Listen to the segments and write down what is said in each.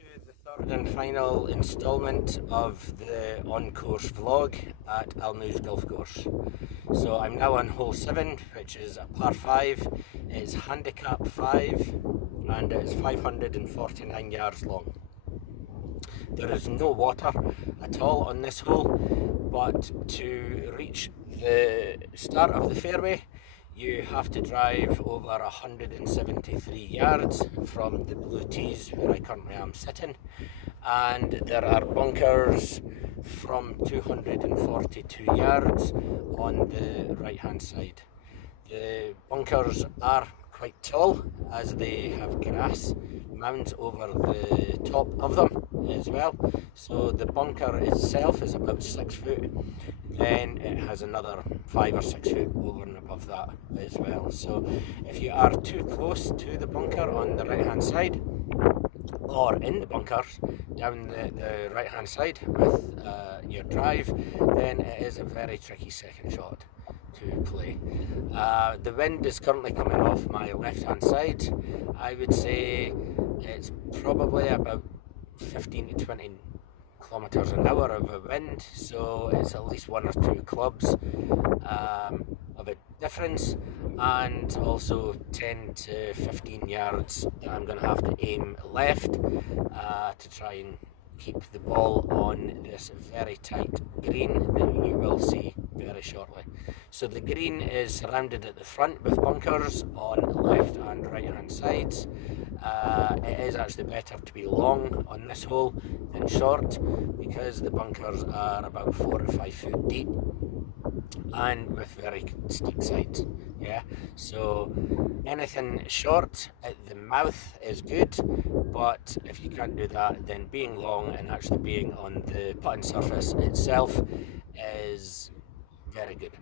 to the third and final instalment of the Oncourse vlog at Mouj golf course. So I'm now on hole 7, which is a par 5, it's handicap 5 and it's 549 yards long. There is no water at all on this hole, but to reach the start of the fairway you have to drive over 173 yards from the blue tees where I currently am sitting, and there are bunkers from 242 yards on the right hand side. The bunkers are quite tall as they have grass mounds over the top of them as well, so the bunker itself is about 6 foot, then it has another 5 or 6 foot over and above that as well. So if you are too close to the bunker on the right hand side or in the bunkers down the right hand side with your drive, then it is a very tricky second shot to play. The wind is currently coming off my left hand side. I would say it's probably about 15 to 20 kilometers an hour of a wind, so it's at least 1 or 2 clubs of a difference, and also 10 to 15 yards that I'm going to have to aim left to try and keep the ball on this very tight green that you will see very shortly. So the green is surrounded at the front with bunkers on left and right hand sides. It is actually better to be long on this hole than short because the bunkers are about 4 to 5 foot deep and with very steep sides. Yeah, so anything short at the mouth is good, but if you can't do that, then being long and actually being on the putting surface itself is very good.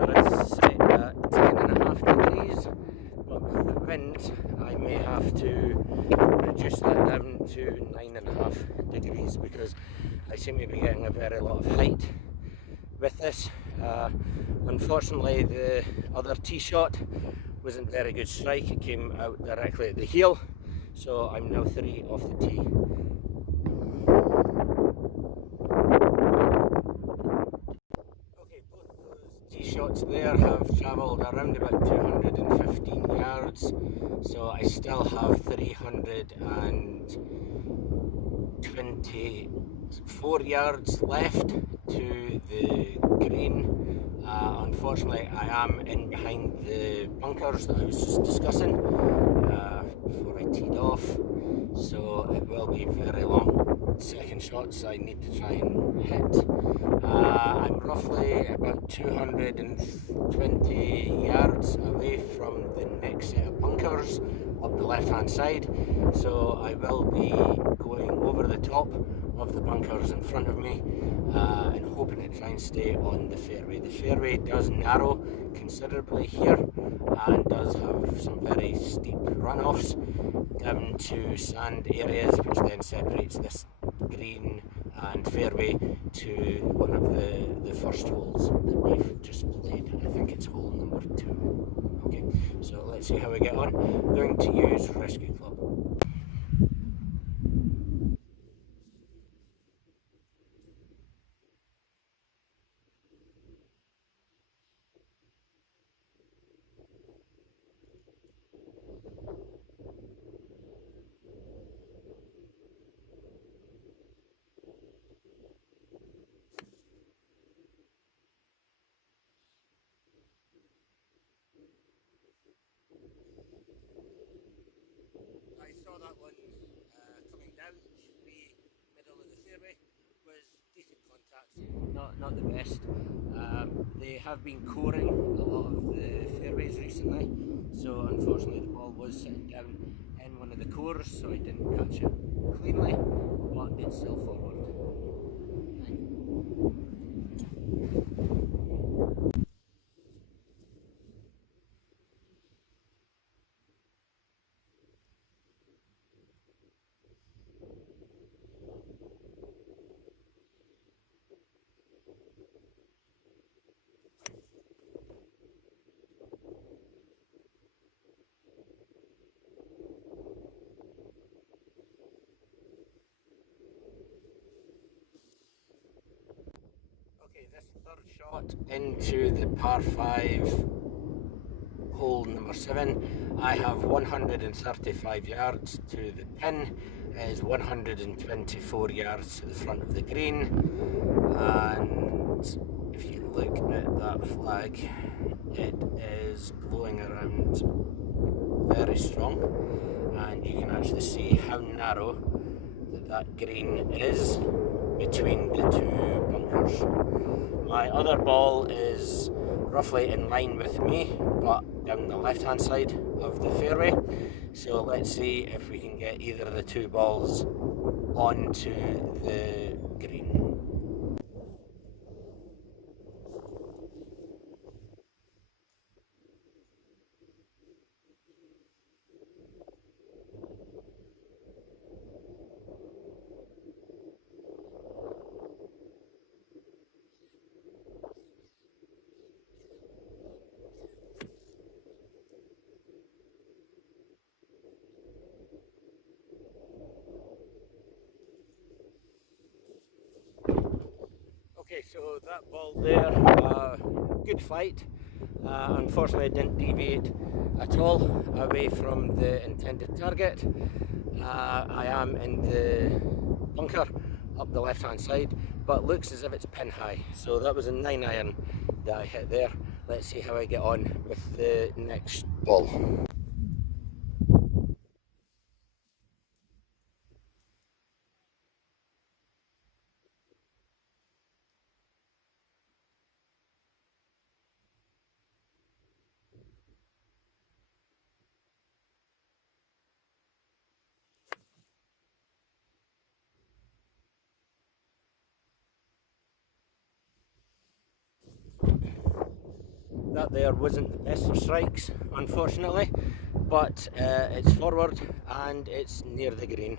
It's set at 10.5 degrees, but with the wind I may have to reduce that down to 9.5 degrees because I seem to be getting a very lot of height with this. Unfortunately the other tee shot wasn't very good strike, it came out directly at the heel, so I'm now 3 off the tee. Shots there have travelled around about 215 yards, so I still have 324 yards left to the green. Unfortunately I am in behind the bunkers that I was just discussing before I teed off, so it will be very long second shots I need to try and hit. I'm roughly about 220 yards away from the next set of bunkers up the left hand side, so I will be going over the top of the bunkers in front of me and hoping to try and stay on the fairway. The fairway does narrow considerably here and does have some very steep runoffs down to sand areas, which then separates this green and fairway to one of the first holes that we've just played. I think it's hole number 2. Okay, so let's see how we get on. I'm going to use Rescue Club. I saw that one coming down, should be middle of the fairway, was decent contact, not the best. They have been coring a lot of the fairways recently, so unfortunately the ball was sitting down in one of the cores, so I didn't catch it cleanly, but it's still forward. Okay, this third shot into the par 5 hole number 7. I have 135 yards to the pin. It is 124 yards to the front of the green, and if you look at that flag, it is blowing around very strong, and you can actually see how narrow that green is between the two bunkers. My other ball is roughly in line with me, but down the left hand side of the fairway, so let's see if we can get either of the two balls onto the green. Okay, so that ball there, good fight. Unfortunately, it didn't deviate at all away from the intended target. I am in the bunker up the left hand side, but looks as if it's pin high. So that was a 9 iron that I hit there. Let's see how I get on with the next ball. That there wasn't the best of strikes, unfortunately, but it's forward and it's near the green.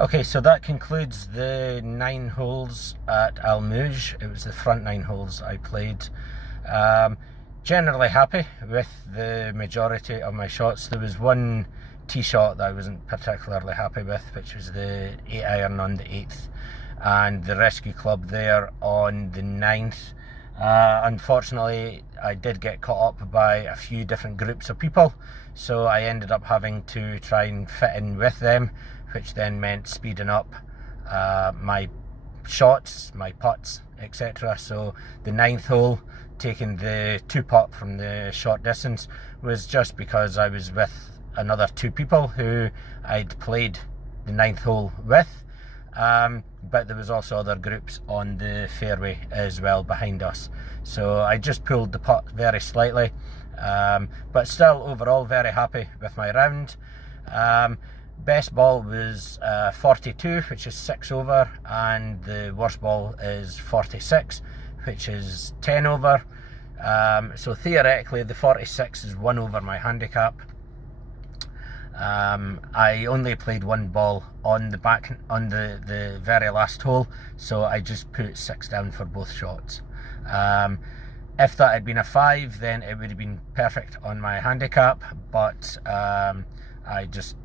Okay, so that concludes the 9 holes at Mouj. It was the front 9 holes I played. Generally happy with the majority of my shots. There was one tee shot that I wasn't particularly happy with, which was the 8 iron on the 8th, and the rescue club there on the 9th. Unfortunately, I did get caught up by a few different groups of people, so I ended up having to try and fit in with them, which then meant speeding up my shots, my putts, etc. So the 9th hole, taking the 2-putt from the short distance, was just because I was with another 2 people who I'd played the 9th hole with, but there was also other groups on the fairway as well behind us. So I just pulled the putt very slightly, but still overall very happy with my round. Best ball was 42, which is 6 over, and the worst ball is 46, which is 10 over. So theoretically the 46 is 1 over my handicap. I only played 1 ball on the very last hole, so I just put 6 down for both shots. If that had been a 5, then it would have been perfect on my handicap, but I just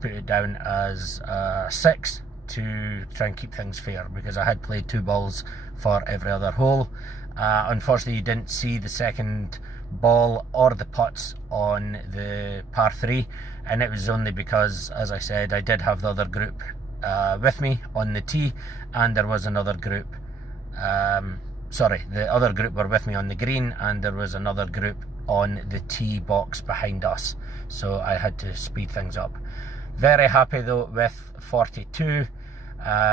put it down as 6 to try and keep things fair, because I had played 2 balls for every other hole. Unfortunately, you didn't see the second ball or the putts on the par 3, and it was only because, as I said, I did have the other group with me on the tee, and there was another group, the other group were with me on the green, and there was another group on the tee box behind us, so I had to speed things up. Very happy though with 42.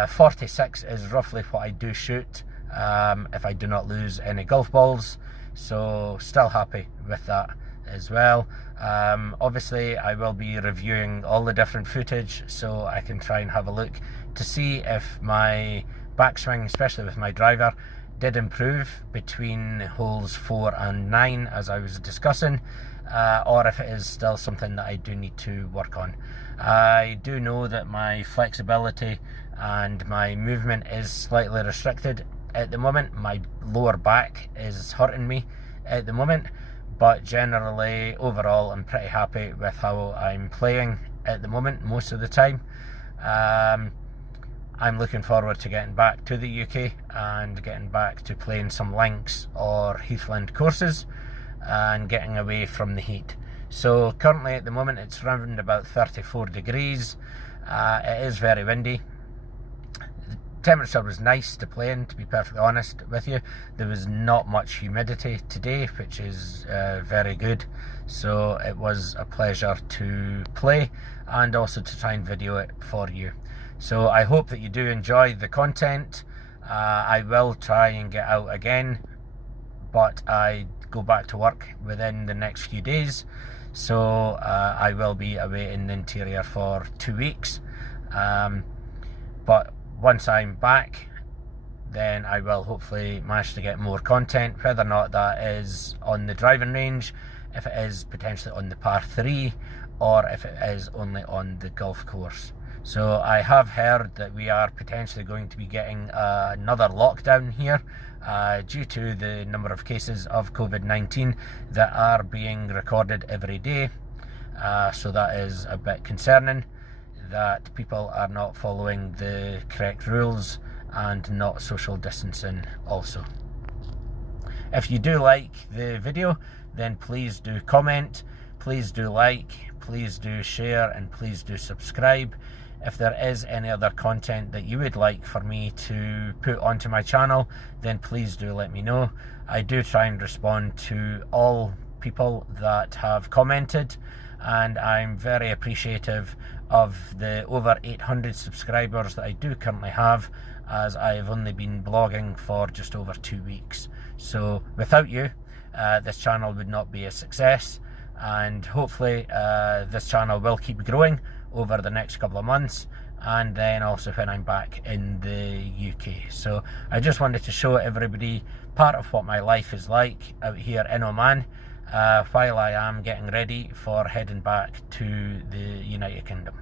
46 is roughly what I do shoot if I do not lose any golf balls, so still happy with that as well. Obviously I will be reviewing all the different footage so I can try and have a look to see if my backswing, especially with my driver, did improve between holes 4 and 9 as I was discussing, or if it is still something that I do need to work on. I do know that my flexibility and my movement is slightly restricted at the moment. My lower back is hurting me at the moment, but generally overall I'm pretty happy with how I'm playing at the moment most of the time. I'm looking forward to getting back to the UK and getting back to playing some links or heathland courses and getting away from the heat. So currently at the moment it's around about 34 degrees. It is very windy. The temperature was nice to play in, to be perfectly honest with you. There was not much humidity today, which is very good. So it was a pleasure to play and also to try and video it for you. So I hope that you do enjoy the content. I will try and get out again, but I go back to work within the next few days. So I will be away in the interior for 2 weeks. But once I'm back, then I will hopefully manage to get more content, whether or not that is on the driving range, if it is potentially on the par 3, or if it is only on the golf course. So I have heard that we are potentially going to be getting another lockdown here due to the number of cases of COVID-19 that are being recorded every day. So that is a bit concerning, that people are not following the correct rules and not social distancing also. If you do like the video, then please do comment, please do like, please do share, and please do subscribe. If there is any other content that you would like for me to put onto my channel, then please do let me know. I do try and respond to all people that have commented, and I'm very appreciative of the over 800 subscribers that I do currently have, as I've only been blogging for just over 2 weeks. So without you, this channel would not be a success, and hopefully this channel will keep growing over the next couple of months, and then also when I'm back in the UK. So I just wanted to show everybody part of what my life is like out here in Oman while I am getting ready for heading back to the United Kingdom.